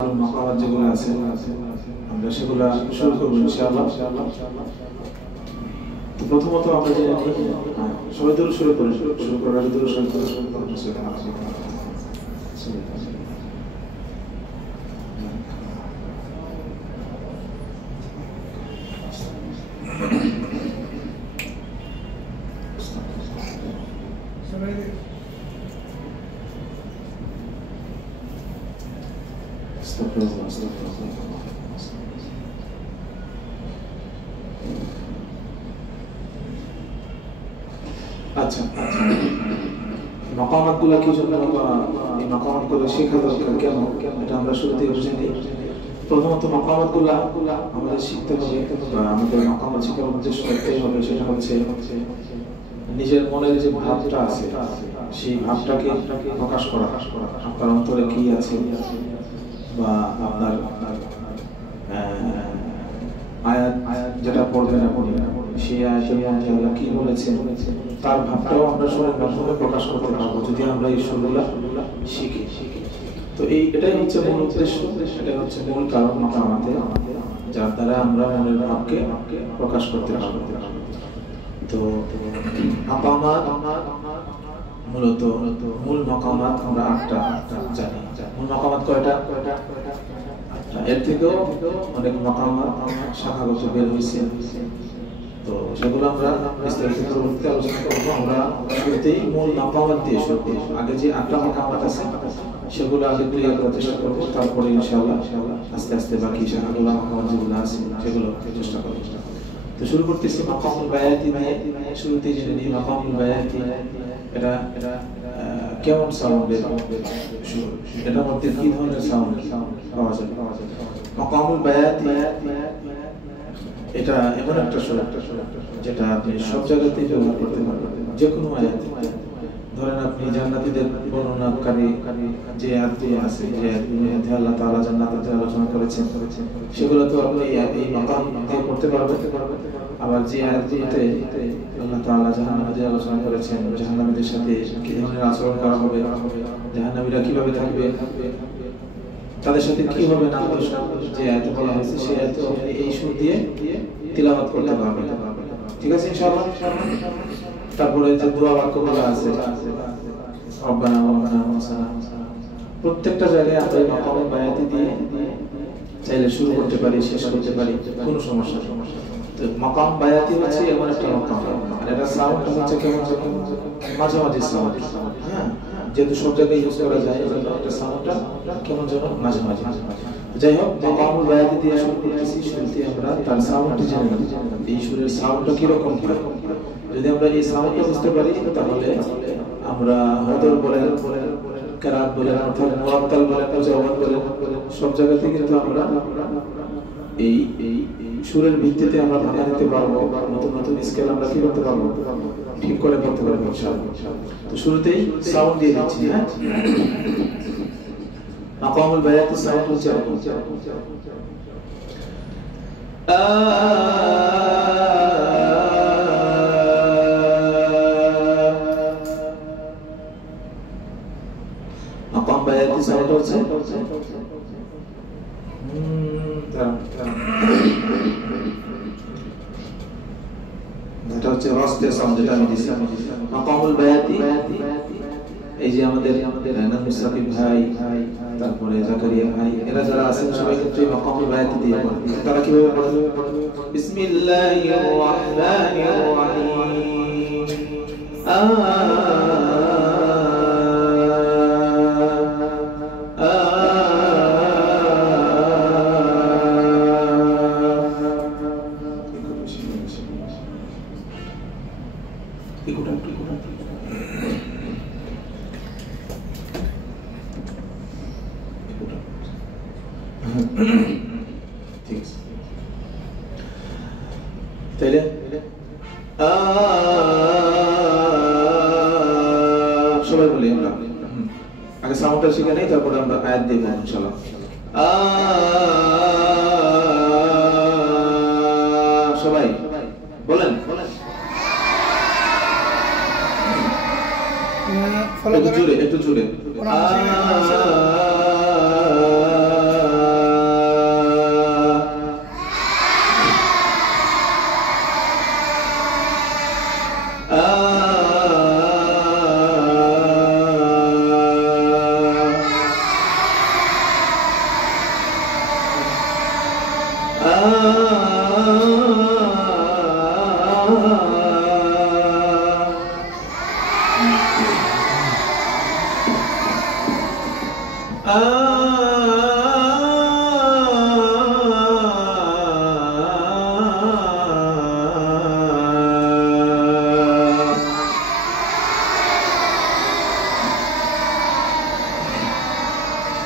মাকামাত যেগুলো আছে আমরা সেগুলো শুরু করব ইনশাআল্লাহ। তো প্রথমত আমরা যে সবাই দূর শুরু করার আগে দূর শুরু করে আচ্ছা মাকামাতগুলো কি জন্য এই মাকামাতগুলো শেখা দরকার কেন এটা আমরা শুরুতেই বুঝে নিই। প্রথমত মাকামাতগুলো আমাদের শিখতে হবে বা আমাদের মাকামাত শেখার উদ্দেশ্য একটাই হবে, সেটা হচ্ছে নিজের মনের যে ভাবটা আছে সেই ভাবটাকে প্রকাশ করা, আপনার অন্তরে কি আছে বা আপনার আয়াত যেটা পড়বেন আপনি সেই আয়াতের মধ্যে আল্লাহ কি বলেছেন তার ভাবটাও আমরা সুরের মাধ্যমে প্রকাশ করতে পারবো যদি আমরা এই সুরগুলা শিখি। তো এটাই হচ্ছে মূল উদ্দেশ্য, এটাই হচ্ছে মূল কারণ মাকামাতে, যার দ্বারা আমরা মনের ভাবকে প্রকাশ করতে পারবো। তো মাকামাত মূলত মূল মাকামাত আমরা 8টা জানি। মূল মাকামাত কয়টা? এর থেকেও অনেক মাকামাত শাখাগত বের হয়েছে, তো সেগুলো আমরা বিস্তারিত পরবর্তীতে আলোচনা করবো। আমরা শুরুতেই মূল মাকামাত দিয়ে শুরু করব। আগে যে 8টা মাকামাত আছে সেগুলো আগে ক্লিয়ার করার চেষ্টা করবো, তারপরে ইনশাআল্লাহ আস্তে আস্তে বাকি শাখাগুলো মাকামাত যেগুলো আছে সেগুলো চেষ্টা করবো। তো শুরু করতেছি মাকামুল বায়াতি দিয়ে। শুরুতেই জেনে নিই মাকামুল বায়াতি এটা কেমন সাউন্ডের সুর, এটার মধ্যে কি ধরনের সাউন্ড পাওয়া যায়। মাকামুল বায়াতি এটা এমন একটা সুর যেটা আপনি সব জায়গাতেই ব্যবহার করতে পারবেন, যে কোনো আয়াতে। ধরেন আপনি জান্নাতীদের বর্ণনাকারী যে আয়াতগুলো আছে, যে আয়াতগুলোর মধ্যে আল্লাহ তাআলা জান্নাতের আলোচনা করেছেন, সেগুলো তো আপনি এই মাকাম দিয়ে করতে পারবেন। আবার যে আয়াতগুলোতে আল্লাহ তাআলা জাহান্নামীদের আলোচনা করেছেন, জাহান্নামীদের সাথে কি ধরনের আচরণ করা হবে, জাহান্নামীরা কিভাবে থাকবে, তাদের সাথে কি হবে না, যে আয়াতে বলা হয়েছে সেই আয়াতে আপনি এই সুর দিয়ে তিলাওয়াত করতে পারবেন। ঠিক আছে ইনশাআল্লাহ। তারপরে যে দোয়া বাক্যগুলো আছে রব্বানা ওয়ালানা, প্রত্যেকটা জায়গায় আমরা মাকামুল বায়াতি দিয়ে চাইলে শুরু করতে পারি, শেষ করতে পারি, কোনো সমস্যা নেই। তো মাকাম বায়াতি হচ্ছে এমন একটা মাকাম, আর এটা সাউন্ড হচ্ছে কেমন মাঝামাঝি সাউন্ড। হ্যাঁ, যেহেতু সব জায়গায় ইউজ করা যায় এজন্য একটা সাউন্ডটা কেমন যেন মাঝামাঝি। যাই হোক, মাকামুল বায়াতি দিয়ে শুরু করতেছি। শুরুতে আমরা তার সাউন্ডটি জেনে নেব, এই সুরের সাউন্ডটা কিরকম হয়। যদি আমরা এই সাউন্ডটা বুঝতে পারি তাহলে আমরা হদর বলেন, কেরাত বলেন, অর্থাৎ মুরাত্তাল বলেন, মুজাওয়াদ বলেন, সব জায়গাতে কিন্তু আমরা এই সুরের ভিত্তিতে আমরা ভাঙা নিতে পারবো, নতুন নতুন স্কেল আমরা কি করতে পারবো, ঠিক করে করতে পারবো ইনশাআল্লাহ। তো শুরুতেই সাউন্ড দিয়ে দিচ্ছি। হ্যাঁ, মাকামুল বায়াতি সাউন্ড হচ্ছে এরকম। মাকাম বায়াতি সাউন্ড হচ্ছে এটা হচ্ছে রাস্তে সাউন্ড, যেটা আমি দিছি। মাকামুল বায়াতি এই যে আমাদের মুসাফির ভাই, তারপরে জাকারিয়া ভাই, এরা যারা আছেন সবাই কিন্তু এই মাকামুল বায়াতি দিয়ে পড়ে। তারা কিভাবে পড়ে? বিসমিল্লাহির রাহমানির রাহিম। ঠিক আছে, তাইলে সবাই বলি আমরা আগে সাউন্ডটা শিখে নেই, তারপরে আমরা আয়াত দেব ইনশাআল্লাহ। সবাই বলেন, একটু জোরে, একটু জোরে।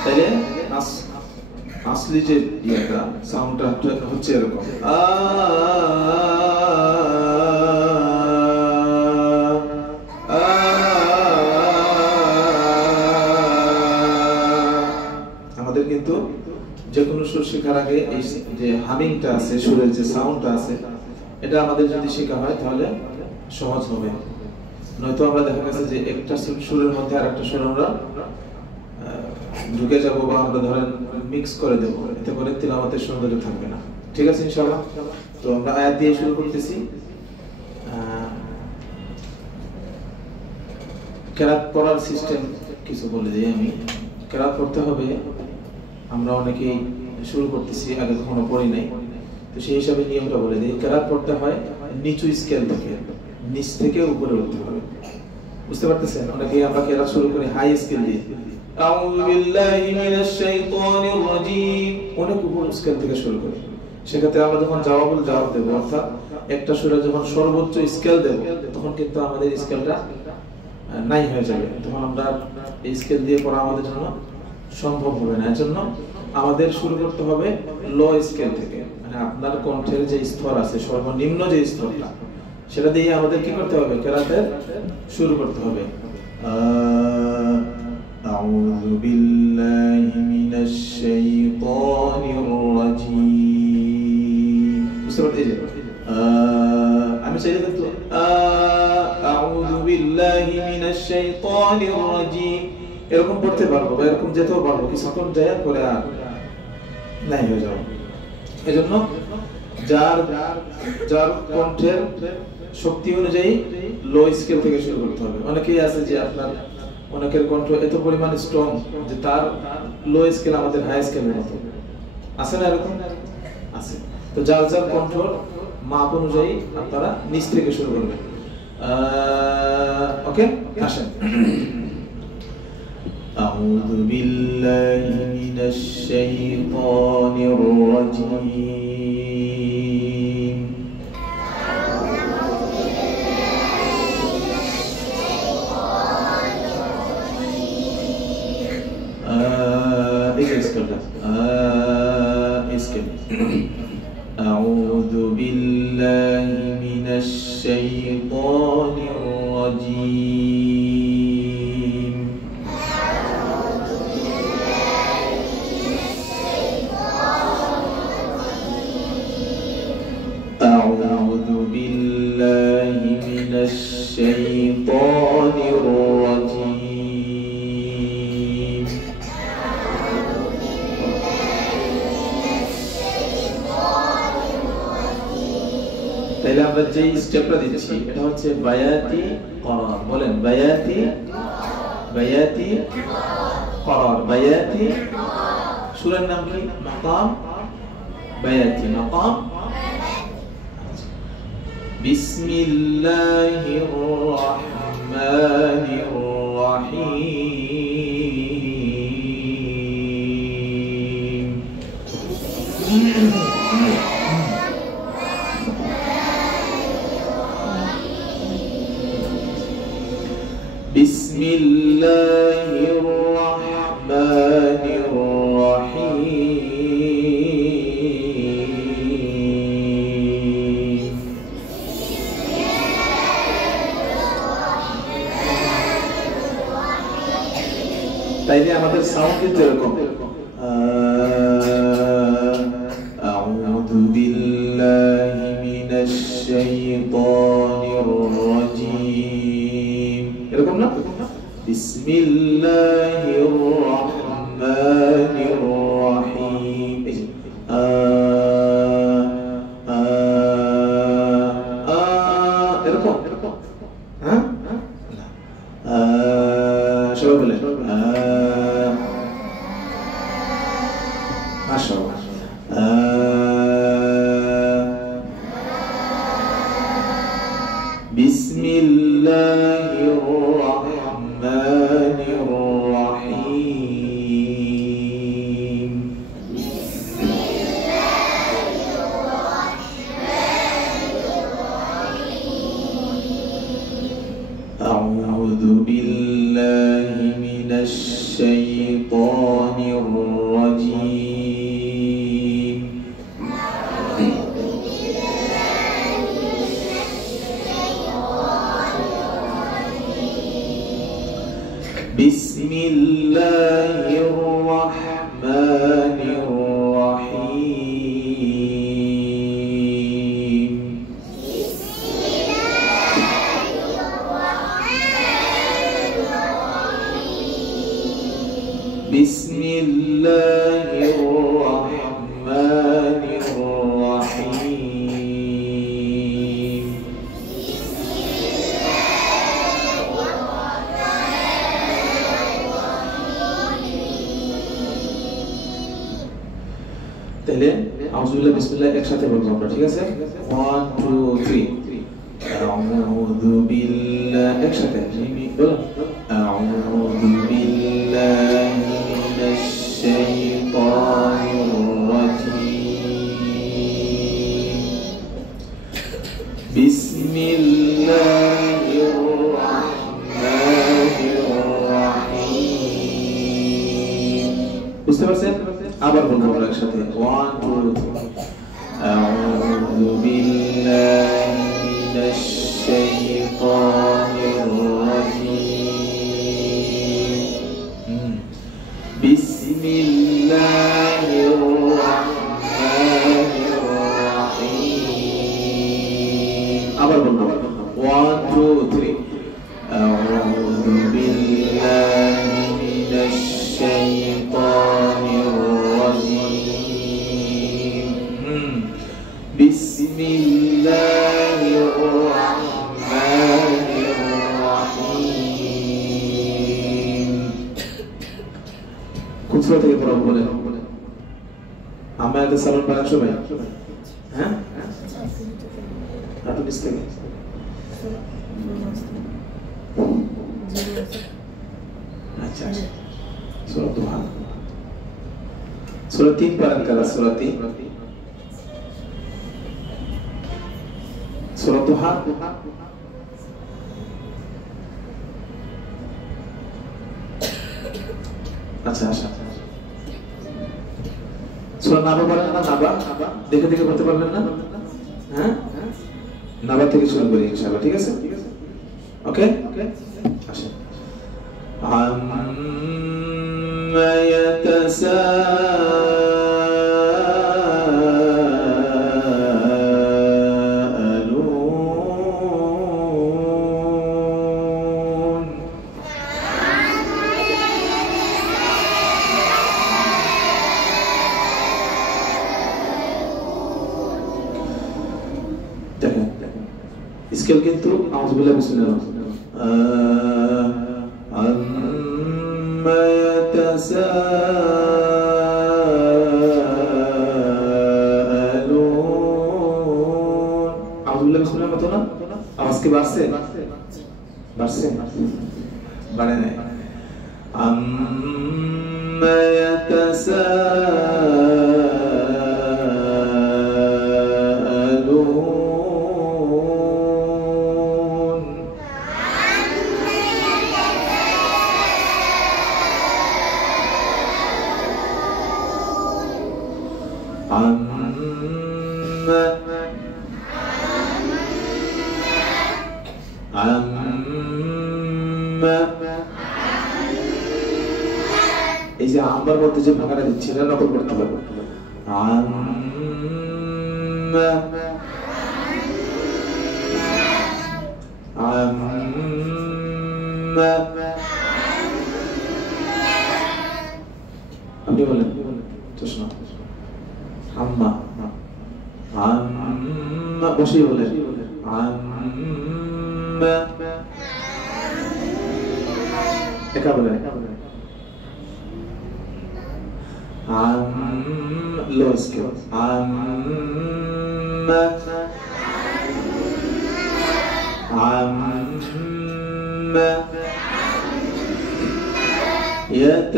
তাইলে আসলি যে ইয়েটা সাউন্ডটা হচ্ছে এরকম আমাদের কিন্তু যে কোনো সুর শেখার আগে এই যে হামিংটা আছে, সুরের যে সাউন্ডটা আছে, এটা আমাদের যদি শেখা হয় তাহলে সহজ হবে। নয়তো আমরা দেখা গেছে যে একটা সুরের মধ্যে আরেকটা সুর আমরা ঢুকে যাবো বা আমরা ধরেন মিক্স করে দেবো, এতে করে তিলাওয়াতের সৌন্দর্য থাকবে না। ঠিক আছে ইনশাআল্লাহ। তো আমরা আয়াত দিয়ে শুরু করতেছি। কেরাত পড়ার সিস্টেম কিছু বলে দিই আমি। কেরাত পড়তে হবে, আমরা অনেকেই শুরু করতেছি, আগে কখনো পড়ি নাই, তো সেই হিসাবে নিয়মটা বলে দিই। কেরাত পড়তে হয় নিচু স্কেল থেকে, নিচ থেকে উপরে উঠতে হবে। বুঝতে পারতেছেন? অনেকেই আমরা কেরাত শুরু করি হাই স্কেল দিয়ে, আউযু বিল্লাহি মিনাশ শাইতানির রাজীম, অনেক উপর স্কেল থেকে শুরু করি। সেক্ষেত্রে আমরা যখন জবাব দেব, অর্থাৎ একটা সুরে যখন সর্বোচ্চ স্কেল দেব, তখন কিন্তু আমাদের স্কেলটা নাই হয়ে যাবে। তখন আমরা এই স্কেল দিয়ে পড়া আমাদের জন্য সম্ভব হবে না। এজন্য আমাদের শুরু করতে হবে লো স্কেল থেকে, মানে আপনার কণ্ঠের যে স্তর আছে, সর্বনিম্ন যে স্তরটা, সেটা দিয়ে আমাদের কি করতে হবে? কেরাতের শুরু করতে হবে। আউযু বিল্লাহি মিনাশ শাইতানির রাজীম। বুঝতে পারছেন? আমি চাইলে কিন্তু আউযু বিল্লাহি মিনাশ শাইতানির রাজীম এরকম পড়তে পারবো বা এরকম যেতেও পারবো, কিছুক্ষণ যাওয়ার পরে আর নাই হয়ে যাবে। এজন্য যার কণ্ঠের শক্তি অনুযায়ী লো স্কেল থেকে শুরু করতে হবে। অনেকেই আছে যে আপনার অনেকের কণ্ঠ এত পরিমাণ স্ট্রং যে তার লো স্কেল আমাদের হাই স্কেলের মতো, আছে না? এরকম আছে। তো যার কণ্ঠ মাপ অনুযায়ী আপনারা নিচ থেকে শুরু করবেন। ওকে, আসেন। আউযু বিল্লাহি মিনাশ শাইতানির রাজীম। أعوذ بالله من الشيطان الرجيم. أعوذ بالله من الشيطان الرجيم. তাহলে আমরা যে স্টেপটা দিচ্ছি এটা হচ্ছে বায়াতি করার। বলেন বায়াতি, বায়াতি করার, বায়াতি। সূরার নাম কি? মাকাম বায়াতি, মাকাম। বিসমিল্লাহির রহমানির রহিম। বিসমিল্লাহির রহমানির রহিম। তাইলে আমাদের সাউন্ড কিন্তু এরকম, আউযু বিল্লাহি মিনাশ শাইতানির রাজীম, এরকম না? বিসমিল্লাহির রহমানির রহিম। এরকম, হ্যাঁ? সবাই বলে মাশাআল্লাহ। তাহলে আউযুবিল্লাহ বিসমিল্লাহ একসাথে বলবো আমরা, ঠিক আছে? 1 2 3 আউযু বিল্লাহ, একসাথে বলো আউযু বিল্লাহি মিনাশ শাইতানির রাজীম বিসমিল্লাহির রাহমানির রাহিম। বুঝতে পারছেন? আবার বলবো আমরা একসাথে 1 2 3 আউযু বিল্লাহি মিনাশ শাইতানির রাজীম বিসমিল্লাহির রাহমানির রাহিম। আবার বলবো 1 2 3 আউযু বিল্লাহি মিনাশ শাইতানির বিসমিল্লাহির রাহমানির রাহিম। কোন সূরা থেকে পড়ব বলেন? আমাদের সালাম পারা সবাই, হ্যাঁ? আপনি নিচ থেকে আচ্ছা সূরা দুহা, সূরা 3 পারেন কারা? সূরা 3 সূরা দুহা আচ্ছা আচ্ছা সূরা নাবা পারেন না? নাবা দেখে দেখে পড়তে পারবেন না? হ্যাঁ, নাবা থেকে শুরু করি ইনশাআল্লাহ, ঠিক আছে? ওকে আচ্ছা আম্মা ইয়াতাসাআলুন। দেখেন স্কেল কিন্তু আউযুবিল্লাহ বিসমিল্লাহ আম্মা ইয়াতাসাআলুন। আউযুবিল্লাহ বিসমিল্লাহ মত না? আওয়াজ কি বাড়ছে? বাড়ছে? বাড়ে নাই। আম্মা ইয়াতাসাআলুন। এই যে আমার মধ্যে যে ভাঙাটা দিচ্ছি এটা নকল করতে হবে। আপনি বলেন আম্মা, আম্মা বসেই বলেন আম্মা, একা বলেন লো স্কেল আম্মা আম্মা ইয়াতাসাআলুন।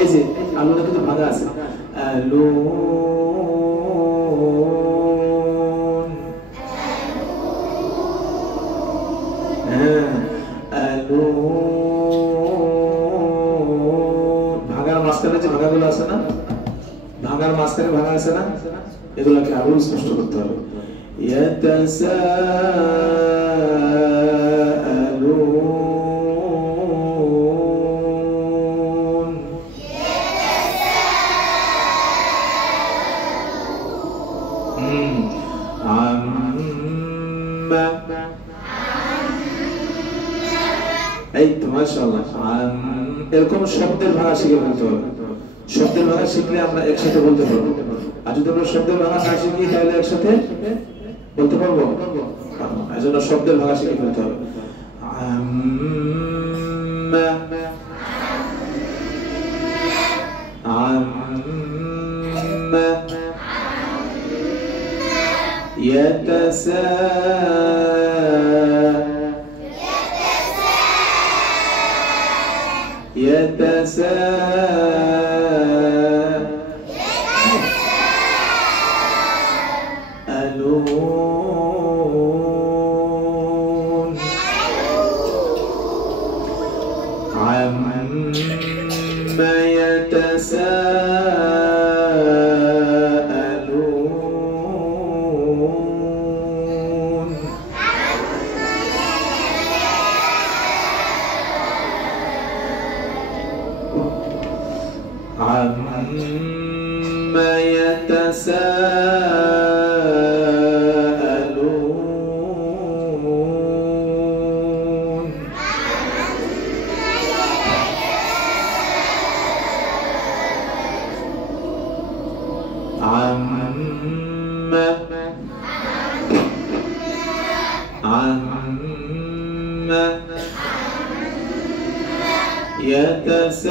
এই যে আলুটা কিন্তু ভাঙা আছে, আলু ভাঙার মাঝখানে যে ভাঙাগুলো আছে না, ভাঙার মাঝখানে ভাঙা আছে না, এগুলোকে আরো স্পষ্ট করতে হবে। ইয়াতাসাআলুন এই তো মাশাআল্লাহ। এরকম শব্দের ভাঙা শিখে ফেলতে হবে। শব্দের ভাঙা শিখলে আমরা একসাথে বলতে পারবো। আর যদি আমরা শব্দের ভাঙা না শিখি তাহলে একসাথে বলতে পারবো? এজন্য শব্দের ভাঙা শিখে ফেলতে হবে। يتساءلون عما يتساءلون عما يتساءلون عما يتساءلون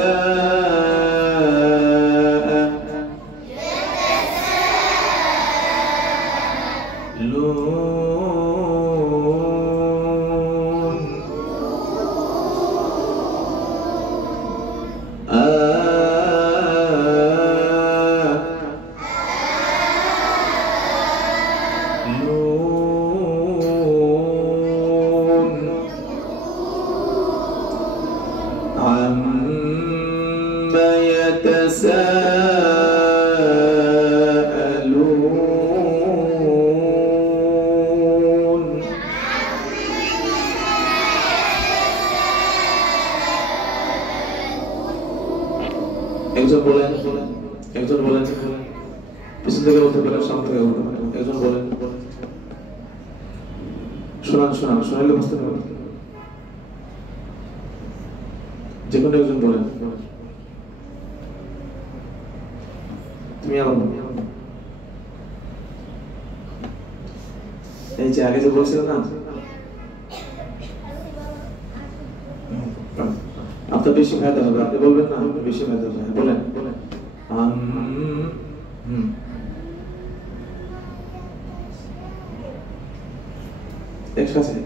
عما يتساءلون একজন বলেন পিছন থেকে বলতে পারেন, সামনে থেকে বলতে পারেন। একজন বলেন, শোনালে বুঝতে পারবেন। যে কোনো একজন বলেন। তুমি আবার এই যে আগে যে বলছিল না, আপনার বেশি ফায়দা হবে। আপনি বলবেন না, বেশি ফায়দা হবে। বলেন একসাথে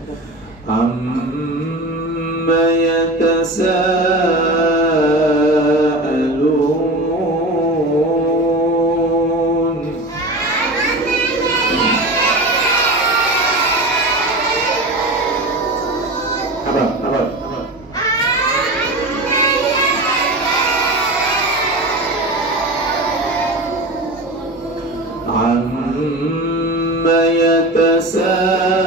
عما يتساءلون আবার عما يتساءلون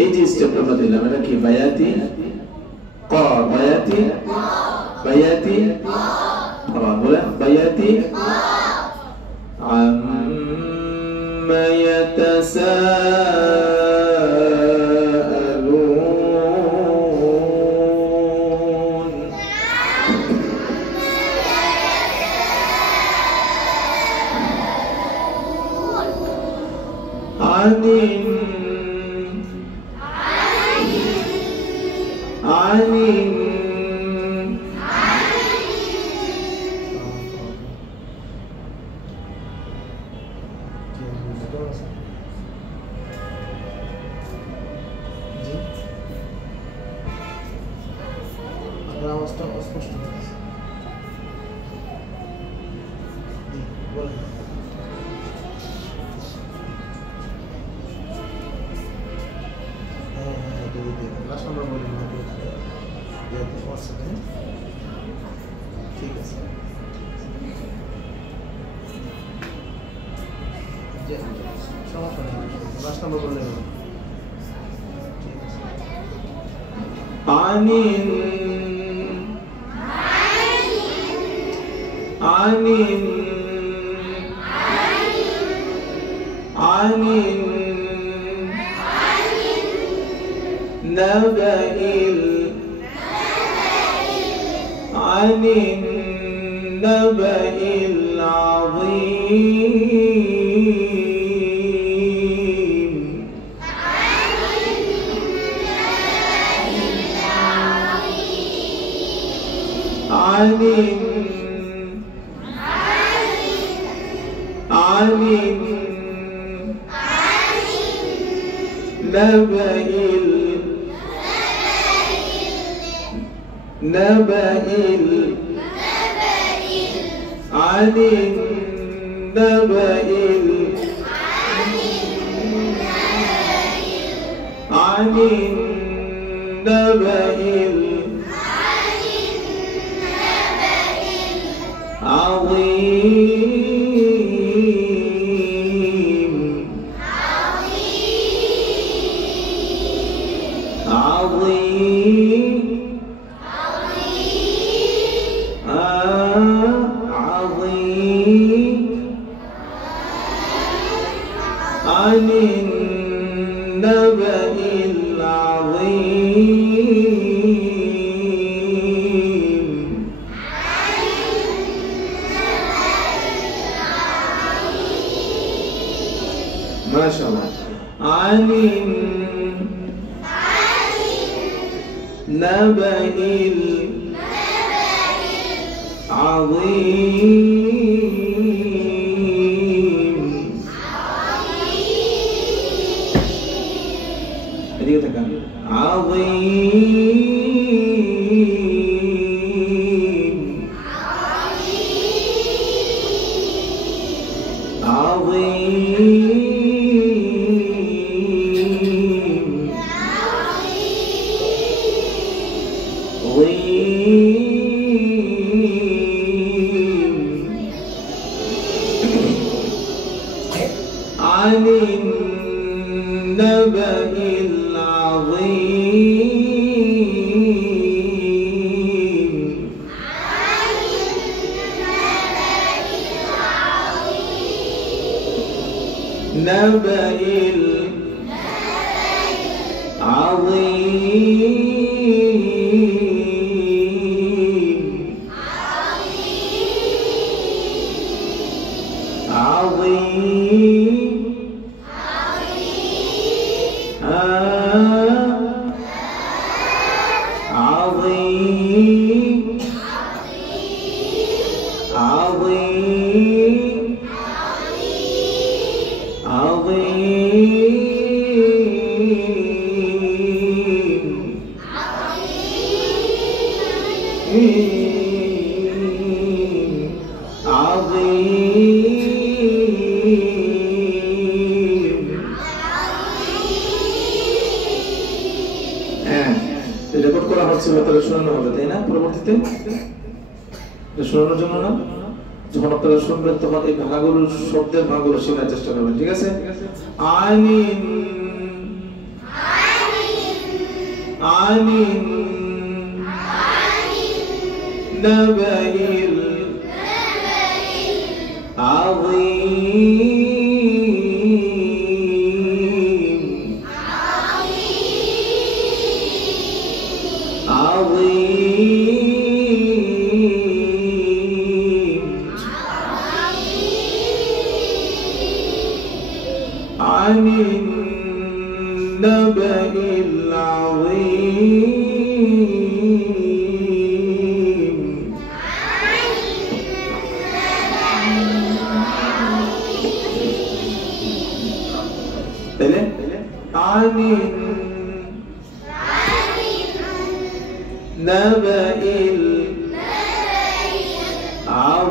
এই যে স্টেপ আমরা দিলাম, এটা কি বায়াতি বায়াতি আবার বলেন বায়াতি عما يتساءلون عن عن النبأ العظيم. عن النبأ العظيم. ما شاء الله. عن النبأ العظيم. عظيم عن النبأ العظيم. نبأ العظيم. عظيم عظيم عظيم রেকর্ড করা হচ্ছে, তাহলে শোনানো হবে, তাই না? পরবর্তীতে শোনানোর জন্য না, যখন আপনারা শুনবেন তখন এই ভাগাগুলো, শব্দের ভাগগুলো শেখার চেষ্টা করবেন, ঠিক আছে? আমিন আমিন নবাইল عظيم عظيم عن النبأ العظيم. عن النبأ العظيم.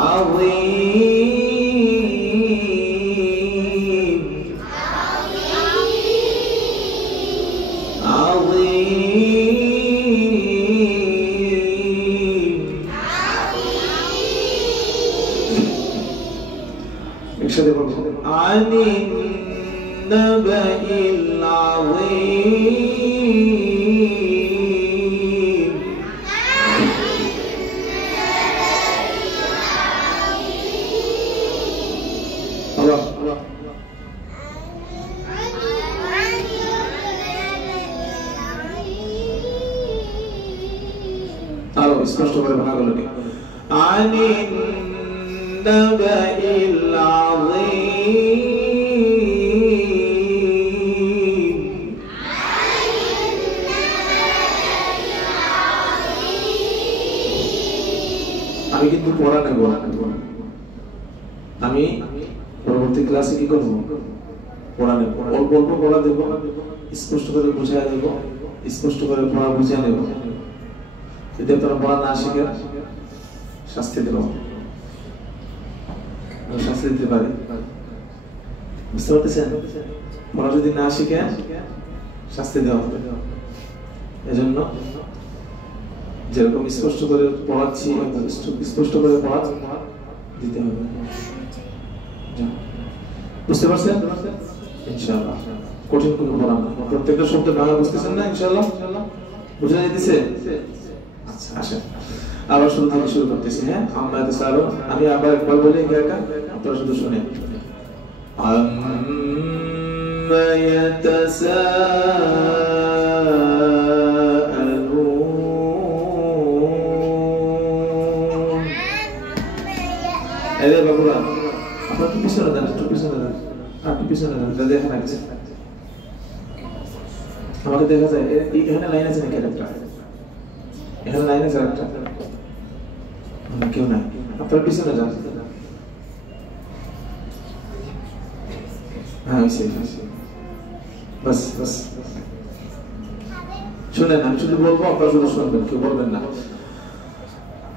عظيم عظيم. একসাথে বলবো, عن النبأ العظيم الله আরো স্পষ্ট করে ভাগগুলোকে عن النبأ العظيم আমি কিন্তু পড়া নেব আমি পরবর্তী ক্লাসে কি করব পড়া নেব অল্প অল্প পড়া দেব স্পষ্ট করে বুঝিয়ে দেব স্পষ্ট করে পড়া বুঝিয়ে নেব যদি তোরা পড়া না শিখে শাস্তি দেব শাস্তি দিতে পারি বুঝতে পারতেছেন পড়া যদি না শিখে শাস্তি দেওয়া হবে এজন্য যেরকম স্পষ্ট করে পড়াচ্ছি স্পষ্ট করে পড়া দিতে হবে বুঝতে পারছেন ইনশাআল্লাহ কঠিন কোনো পড়া না প্রত্যেকটা শব্দ বাংলা বুঝতেছেন না ইনশাআল্লাহ বুঝা যাইতেছে আচ্ছা আসেন আবার শুরু থেকে শুরু করতেছি হ্যাঁ আমরা তো সারো আমি আবার একবার বলি একা আপনারা শুধু শুনেন আম্মা ইয়াতাসাআলুন এই বাবুরা আপনারা কি পিছনে যান একটু পিছনে যান আর কি পিছনে যান যা দেখেন আগে আমাকে দেখা যায় এখানে লাইন আছে নাকি একটা এখানে লাইন আছে একটা কেউ না আপনার পিছনে যান হ্যাঁ বাস বাস শুনেন আমি শুধু বলবো আপনারা শুধু শুনবেন কেউ বলবেন না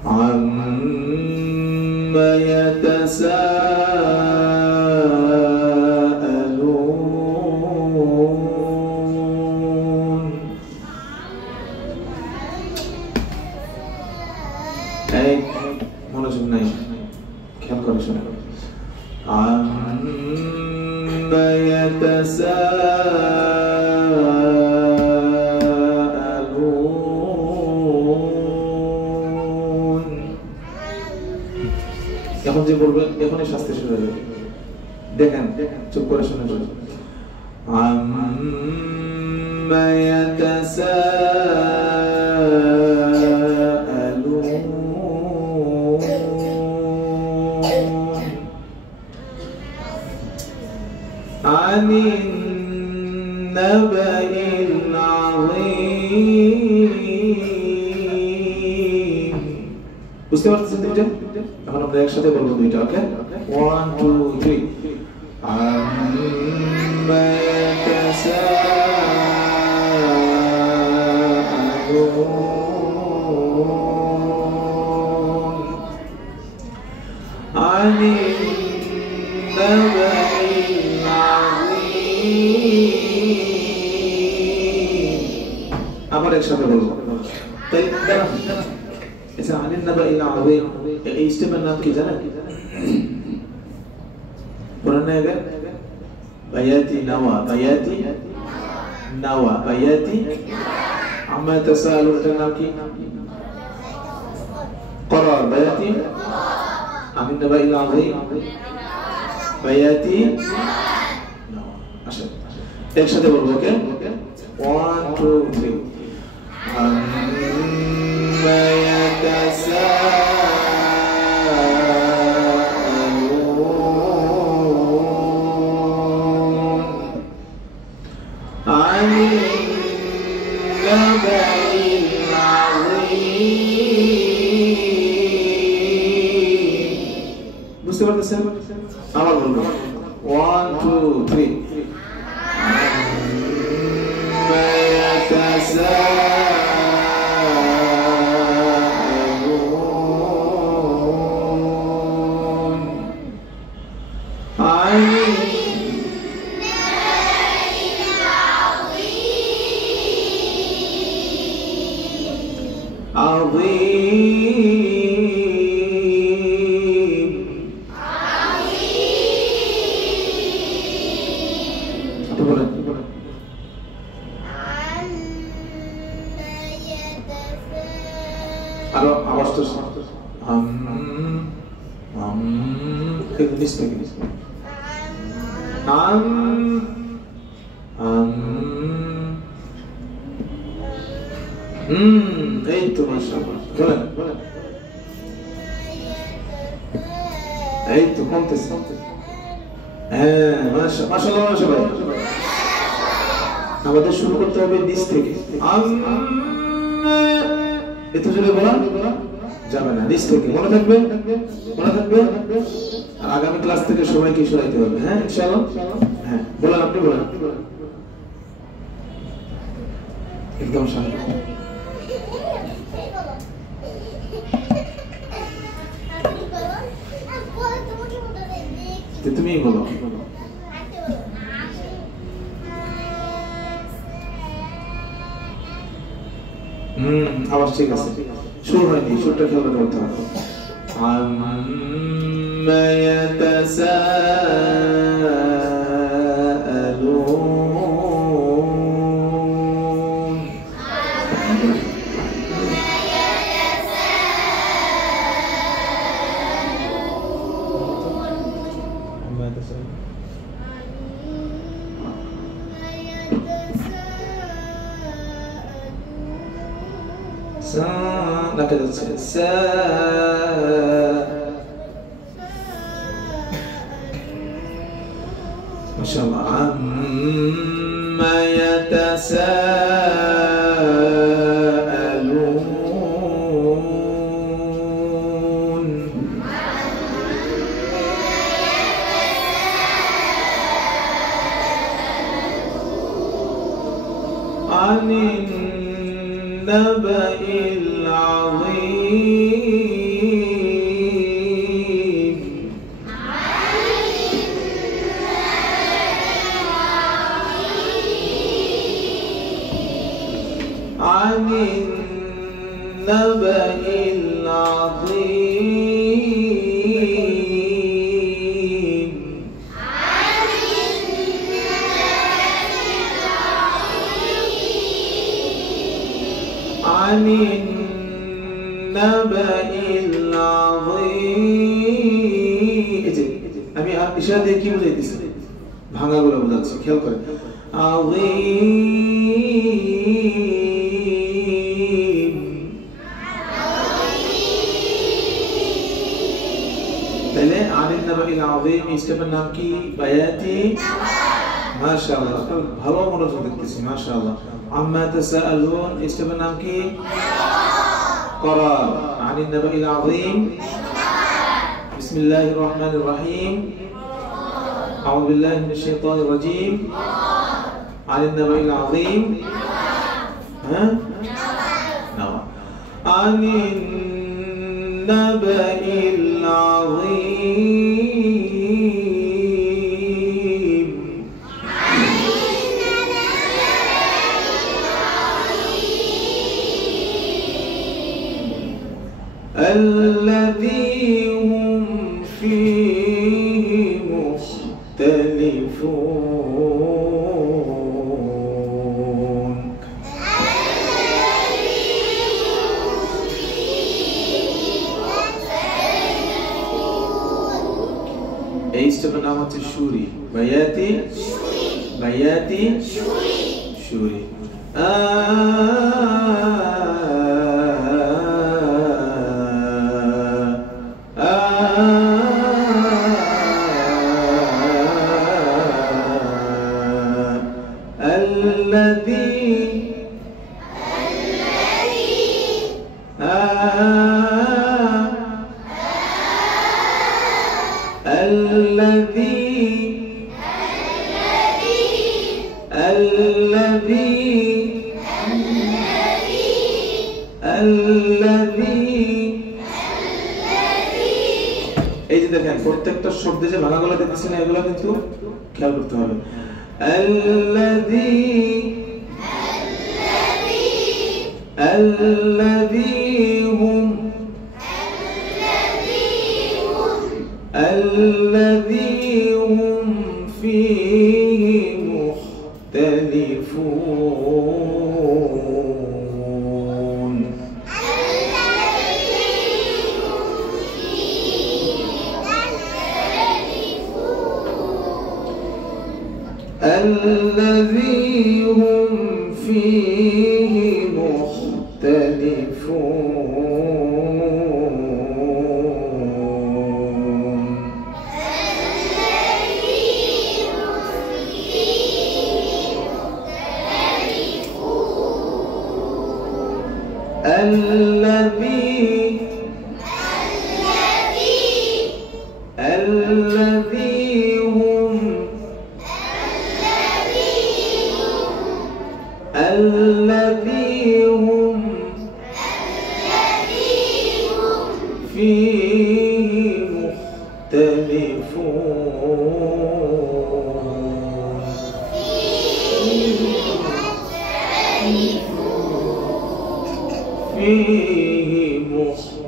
عما يتساءلون এই মনোযোগ নাই খেয়াল করে শুনে عما يتساءلون এখন যে বলবেন এখনই শাস্তি শুরু হয়ে যাবে দেখেন চুপ করে শুনে যান عما يتساءلون عن النبأ العظيم বুঝতে পারছেন দুইটা এখন আমরা একসাথে বলবো দুইটা ওকে 1 2 3 عما يتساءلون عن النبأ আবার একসাথে বলবো তাই আচ্ছা عن النبأ العظيم এই স্টেপের নাম কি জানেন কোরআনে আছে বায়াতি নাওয়া বায়াতি নাওয়া বায়াতি عما يتساءلون এর নাম কি قرار বায়াতি عن النبأ العظيم বায়াতি নাওয়া আসেন একসাথে বলবো ওকে 1 2 3 عما يتساءلون عن النبأ العظيم বুঝতে পারতেছেন আবার বলবো 1 2 3 عما يتساءلون عن عظيم নিচ থেকে আম আম এই তো মাশাআল্লাহ বলেন এই তো কমতেছে হ্যাঁ মাশাআল্লাহ মাশাআল্লাহ আমাদের শুরু করতে হবে নিচ থেকে এত জোরে বলা যাবে না নিচ থেকে মনে থাকবে আর আগামী ক্লাস থেকে সবাইকে শোনাইতে হবে হ্যাঁ ইনশাআল্লাহ হ্যাঁ বলেন আপনি বলেন একদম শান্ত তুমিই বলো আওয়াজ ঠিক আছে সুর হয়নি সুরটা খেয়াল করতে হবে আম্মা ইয়াতাসাআলুন দেখা যাচ্ছে মাশাআল্লাহ আম্মা ইয়াতাসাআলুন আনিন النبأ العظيم عن النبأ العظيم عن النبأ العظيم আমি ইশারা দিয়ে কি বুঝাইতেছি ভাঙাগুলো বুঝাচ্ছি খেয়াল করে আযীম তাহলে আনিন নাবাইল আযীম স্টেপের নাম কি বায়াতি মাশাআল্লাহ ভালো মনোযোগ দিতেছি মাশাআল্লাহ আম্মা তাসাআলুন স্টেপের নাম কি قرار عن النبأ العظيم بسم الله الرحمن الرحيم أعوذ بالله من الشيطان الرجيم عن النبأ العظيم ها نعم عن النبأ العظيم الذي هم فيه مختلفون এই স্টেপের নাম হচ্ছে শুরি বায়াতি শুরি এই যে দেখেন প্রত্যেকটা শব্দে যে ভাঙাগুলো দেখতেছেন এগুলো কিন্তু খেয়াল করতে হবে الذي هم فيه مختلفون الذي هم فيه مختلفون الذي هم فيه مختلفون فيه مختلفون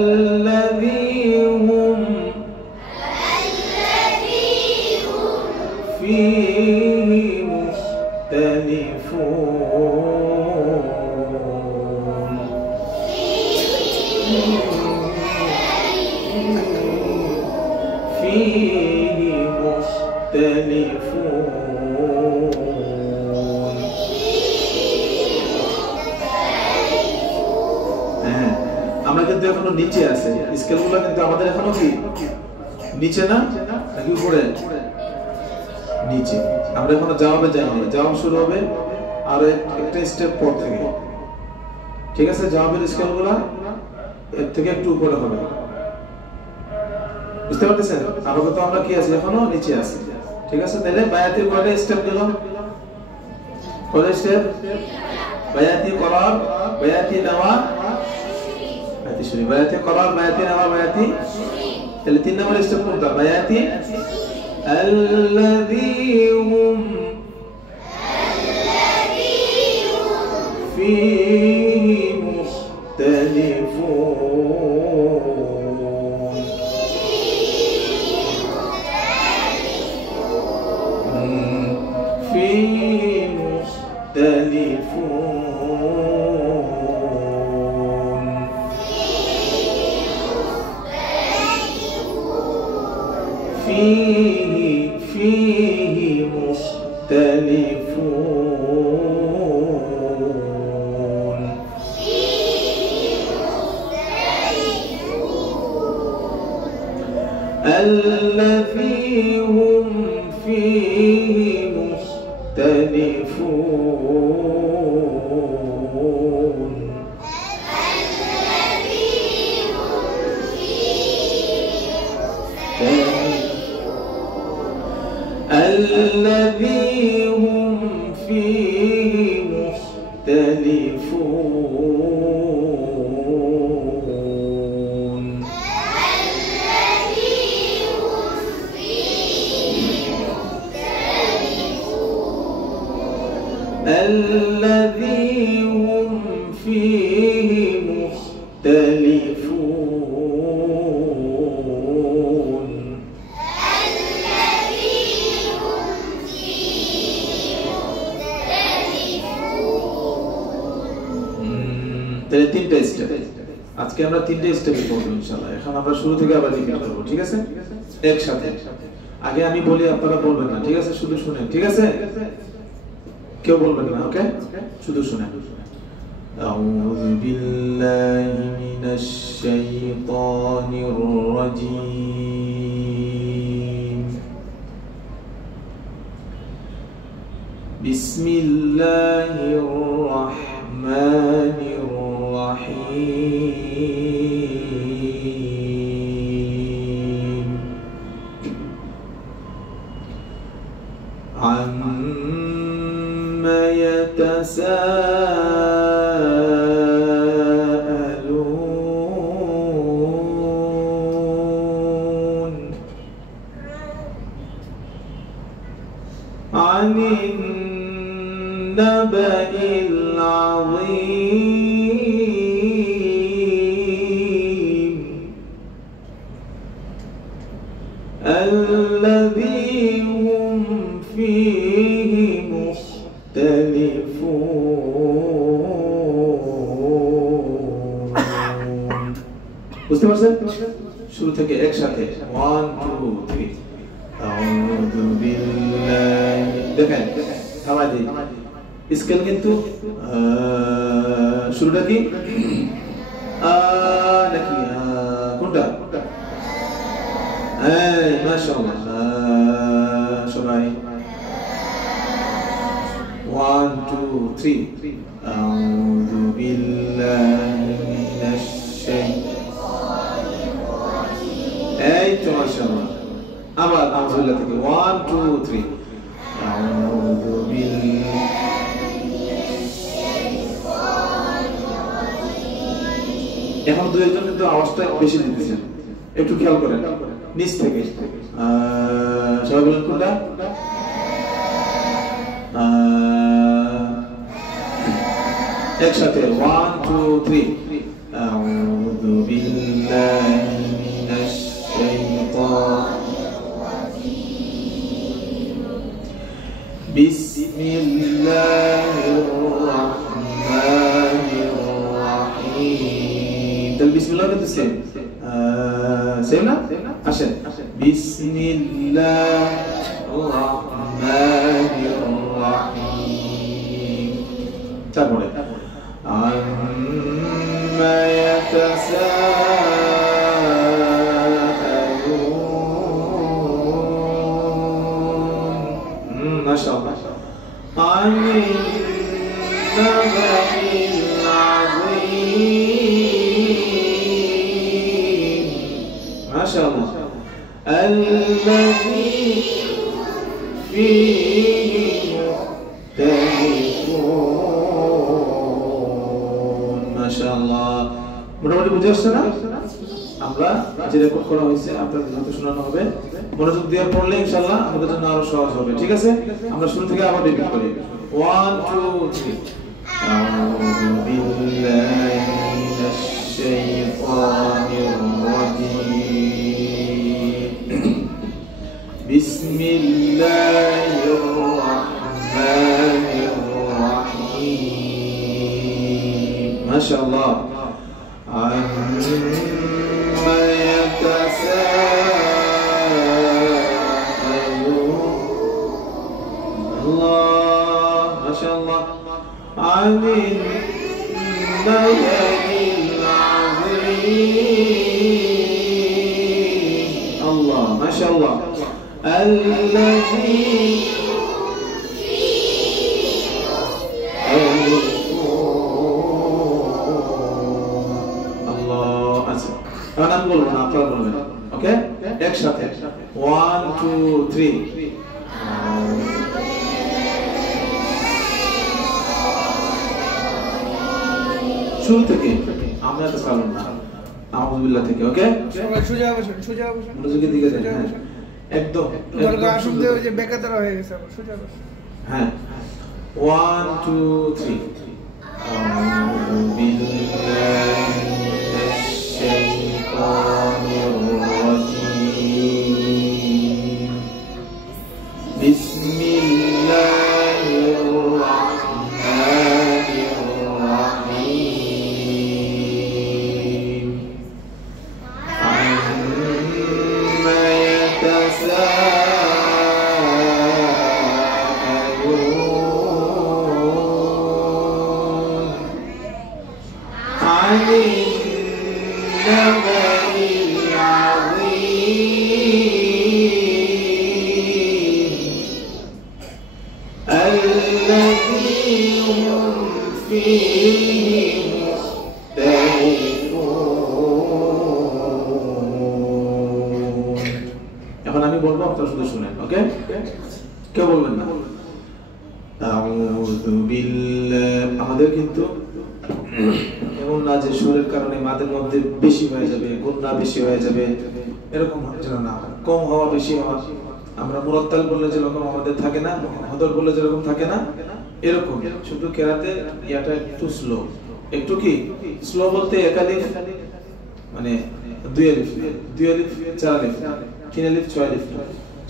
الذي هم فيه مختلفون فيه مختلفون আমরা কিন্তু এখনো নিচে আছে স্কেলগুলো কিন্তু আমাদের এখনো কি নিচে না নাকি উপরে নিচে আমরা এখনো জবাবে যাইনি জবাব শুরু হবে আর একটা স্টেপ পর থেকে ঠিক আছে জবাবের স্কেলগুলো এর থেকে একটু উপরে হবে বুঝতে পারতেছেন আপাতত আমরা কি আছি এখনো নিচে আছি ঠিক আছে তাহলে বায়াতির কয়টা স্টেপ দিলাম কয়টা স্টেপ বায়াতি করার বায়াতি নেওয়া বায়াতি করার বায়াতি নেওয়া বায়াতি তাহলে 3 নম্বর স্টেপ কোনটা বায়াতি الذي هم فيه مختلفون فيه مختلفون فيه مختلفون الذي هم فيه مختلفون الذي هم فيه مختلفون الذي هم فيه مختلفون তাহলে তিনটা স্টেপ আজকে আমরা তিনটা স্টেপে করব ইনশাআল্লাহ এখন আমরা শুরু থেকে আবার রিপিট করব ঠিক আছে একসাথে আগে আমি বলি আপনারা বলবেন না ঠিক আছে শুধু শুনেন ঠিক আছে কেউ বলবেন না ওকে শুধু শুনেন أعوذ بالله من الشيطان الرجيم بسم الله الرحمن الرحيم عما يتساءلون عن النبأ العظيم বুঝতে পারছেন? শুরু থেকে একসাথে 1 2 3 আউযু বিল্লাহি দেখেন থামাই দিই স্কেল কিন্তু শুরুটা কি নাকি কোনটা এই মাশাআল্লাহ সবাই 1 2 3 আউযু বিল্লাহি মিনাশ শাইতানির রাজিম এই তো মাশাআল্লাহ আবার আউযু বিল্লাহি থেকে 1 2 3 আউযু বিল্লাহি এখন দুই একজন কিন্তু আওয়াজটা বেশি দিতেছেন একটু খেয়াল করেন নিচ থেকে সবাই বলেন কোনটা একসাথে 1 2 3 আউযু বিল্লাহি মিনাশ শাইতানির রাজিম বিসমিল্লাহির রাহমানির রাহিম তাহলে বিসমিল্লাহ কিন্তু সেম না আসেন বিসমিল্লাহির রাহমানির রাহিম তারপরে আম্মা ইয়াতাসাআলুন মাশাআল্লাহ আমিন নাবাইল আযীম মাশাআল্লাহ الذي فيه مختلفون ما شاء الله মোটামুটি বুঝে আসছে না আমরা যে রেকর্ড করা হয়েছে আপনাদের যত শোনানো হবে মনোযোগ দিয়ে পড়লে ইনশাআল্লাহ আমাদের জন্য আরো সহজ হবে ঠিক আছে আমরা শুরু থেকে আবার রিপিট করি 1 2 3 আউযু বিল্লাহি মিনাশ শাইতানির রাজিম বিসমিল্লাহির রাহমানির রাহিম মাশাআল্লাহ عما يتساءلون الله ما شاء الله عن النبأ العظيم الله ما شاء الله الذي আমি বলবো না আপনারা বলবেন ওকে একসাথে 1 2 3 শুরু থেকে আমরা তো চালু না আউযু বিল্লাহ থেকে ওকে সোজা বসুন মনোযোগের দিকে যান একদম দরকার আসলে ওই যে বেকাতার হয়ে গেছে সোজা বসুন হ্যাঁ 1 2 3 আউযু বিল্লাহি মিনাশ শাইতানির রাজিম বিসমিল্লাহির রাহমানির রাহিম আম্মা ইয়াতাসাআলুন আনিন নাবাইল আযীম الذي هم فيه مختلفون এখন আমি বলবো আপনারা শুধু শুনেন ওকে কেউ বলবেন না আউযু বিল্লাহ আমাদের কিন্তু এমন না যে সুরের কারণে মাদের মধ্যে বেশি হয়ে যাবে গুণা বেশি হয়ে যাবে এরকম যেন না কম হওয়া বেশি হওয়া আমরা মুরাত্তাল বললে যেরকম আমাদের থাকে না হদর বললে যেরকম থাকে না এরকম শুধু কেরাতে ইয়াটা একটু স্লো একটু কি স্লো বলতে একালিফ মানে দুই আলিফ চার আলিফ তিন আলিফ ছয় আলিফ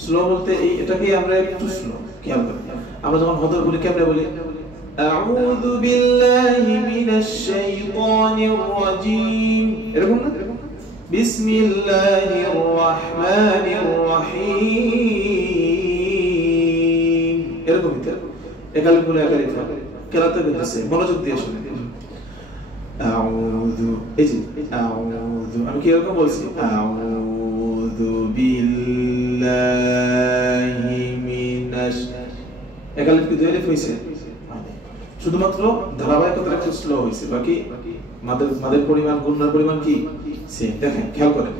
স্লো বলতে এই এটাকে আমরা একটু স্লো খেয়াল করি আমরা যখন হদর বলি কেমনে বলি আউযু বিল্লাহি মিনাশ শাইতানির রাজিম এরকম না বিসমিল্লাহির রহমানির রহিম এরকম একালিফগুলো একালিফ কেরাতে বলতেছে মনোযোগ দিয়ে শুনুন আউযু এই যে আউযু আমি কি এরকম বলছি আউযু বিল্লাহি মিনাশ একালিফ কি দুই আলিফ হইছে শুধুমাত্র ধারাবাহিকতা একটু স্লো হইছে বাকি মাদের পরিমাণ গুণনার পরিমাণ কি সেম দেখেন খেয়াল করেন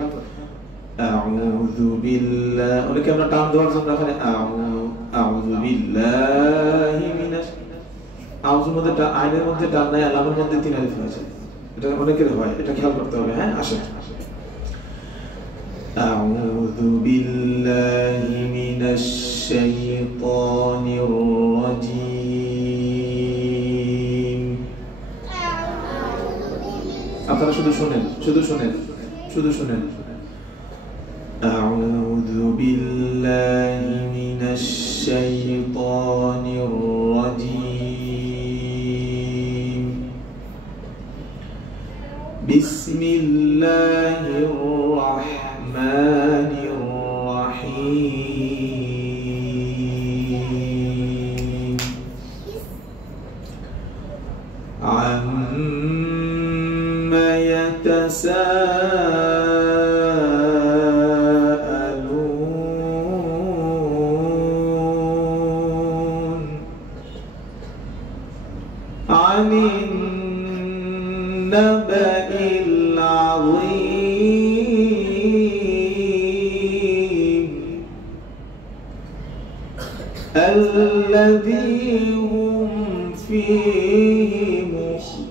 আউযু বিল্লাহি অনেকে আমরা টান দেওয়ার জন্য এখানে আউযু বিল্লাহি মিনাশ আউযুর মধ্যে আইনের মধ্যে টান নাই আলামের মধ্যে তিন আলিফ আছে এটা অনেকের হয় এটা খেয়াল করতে হবে হ্যাঁ আসেন আউযু বিল্লাহি মিনাশ শাইতানির রাজীম আপনারা শুধু শুনেন আউযু বিল্লাহি মিনাশ শাইতানির রাজীম বিসমিল্লাহির রাহমানির রাহিম আম্মা ইয়াতাসাআলুন আনিন নাবাইল আযীম الذي هم فيه مختلفون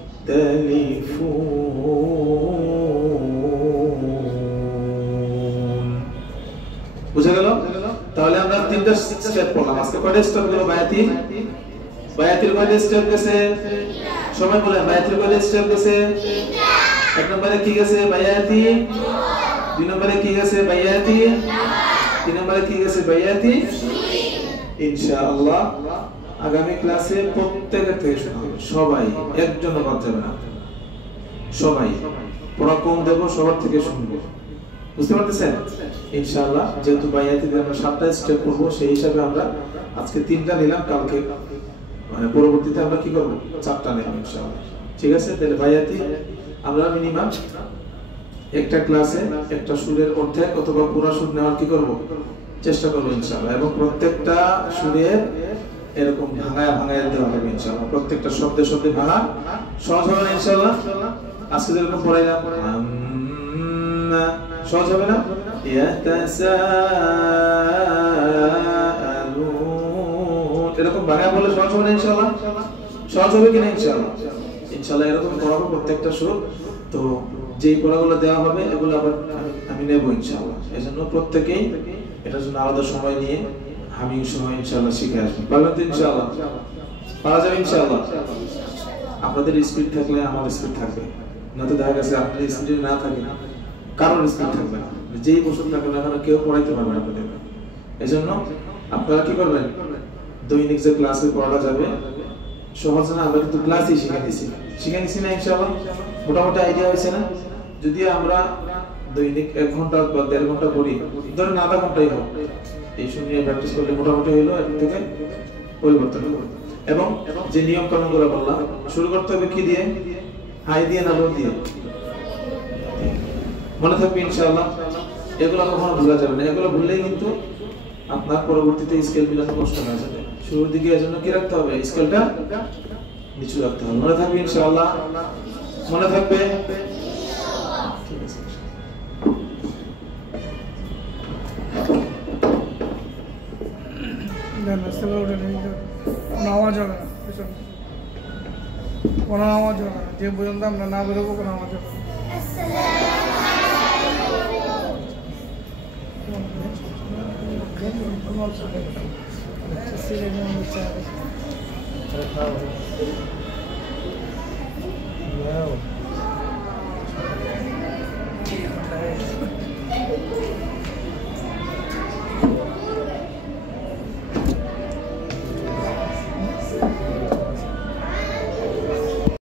বুঝা গেল তাহলে আমরা তিনটা স্টেপ পড়লাম আজকে কয়টা স্টেপ হলো বায়াতির কয়টা স্টেপ গেছে সবাই বলেন বায়াতির কয়টা স্টেপ গেছে তিনটা এক নম্বরে কি গেছে বায়াতি দুই নম্বরে কি গেছে বায়াতি তিন নম্বরে কি গেছে বায়াতি ইনশাআল্লাহ আগামী ক্লাসে প্রত্যেকের থেকে শুনবে সবাই একজনও বাদ যাবে না সবাই পড়া কম দেব সবার থেকে শুনবো বুঝতে পারতেছেন ইনশাআল্লাহ যেহেতু বায়াতিতে আমরা 7টা স্টেপ করব সেই হিসাবে আমরা আজকে 3টা নিলাম কালকে মানে পরবর্তীতে আমরা কি করব 4টা নেব ইনশাআল্লাহ ঠিক আছে তাহলে বায়াতি আমরা মিনিমাম একটা ক্লাসে একটা সুরের অর্ধেক অথবা পুরো সুর নেওয়ার কি করব চেষ্টা করব ইনশাআল্লাহ এবং প্রত্যেকটা সুরের এরকম ভাঙায় দেওয়া হবে ইনশাআল্লাহ প্রত্যেকটা শব্দে ভাঙা সহজ হবে না ইনশাআল্লাহ আজকে যেরকম পড়াইলাম সহজ হবে না ইয়াতাসাআলুন এরকম ভাঙায় বলে সহজ হবে না ইনশাআল্লাহ সহজ হবে কিনা ইনশাআল্লাহ এরকম পড়াবো প্রত্যেকটা সুর তো যেই পড়াগুলো দেওয়া হবে এগুলো আবার আমি নেব ইনশাআল্লাহ এজন্য প্রত্যেকই এটার জন্য আলাদা সময় নিয়ে আমি সময় ইনশাআল্লাহ শিখে আসবো পারবেন তো ইনশাআল্লাহ পারা যাবে ইনশাআল্লাহ আপনাদের স্পিড থাকলে আমার স্পিড থাকবে না তো দেখা গেছে আপনাদের স্পিড না থাকে কারোর স্পিড থাকবে না যেই বছর থাকবে না কেউ পড়াইতে পারবে না আপনাদের এজন্য আপনারা কি করবেন দৈনিক যে ক্লাসে পড়া যাবে সহজ না আমরা কিন্তু ক্লাসই শিখে নিছি না ইনশাআল্লাহ মোটামুটি আইডিয়া হয়েছে না যদি আমরা দৈনিক 1 ঘন্টা বা 1.5 ঘন্টা পড়ি ধরেন আধা ঘন্টাই হোক এই শুনিয়ে প্র্যাকটিস করলে মোটামুটি হলো এর থেকে পরিবর্তন হবে এবং যে নিয়ম কানুনগুলো বললাম শুরু করতে হবে কি দিয়ে হাই দিয়ে না লো দিয়ে মনে থাকবে ইনশাআল্লাহ এগুলো কখনো ভুলা যাবে না এগুলো ভুললেই কিন্তু আপনার পরবর্তীতে স্কেল মিলানো কষ্ট হয়ে যাবে শুরুর দিকে এজন্য কি রাখতে হবে স্কেলটা নিচু রাখতে হবে মনে থাকবে ইনশাআল্লাহ মনে থাকবে আওয়াজ হবে না কোনো আওয়াজ হবে না যে পর্যন্ত আমরা না বেরোবো কোনো আওয়াজ হবে না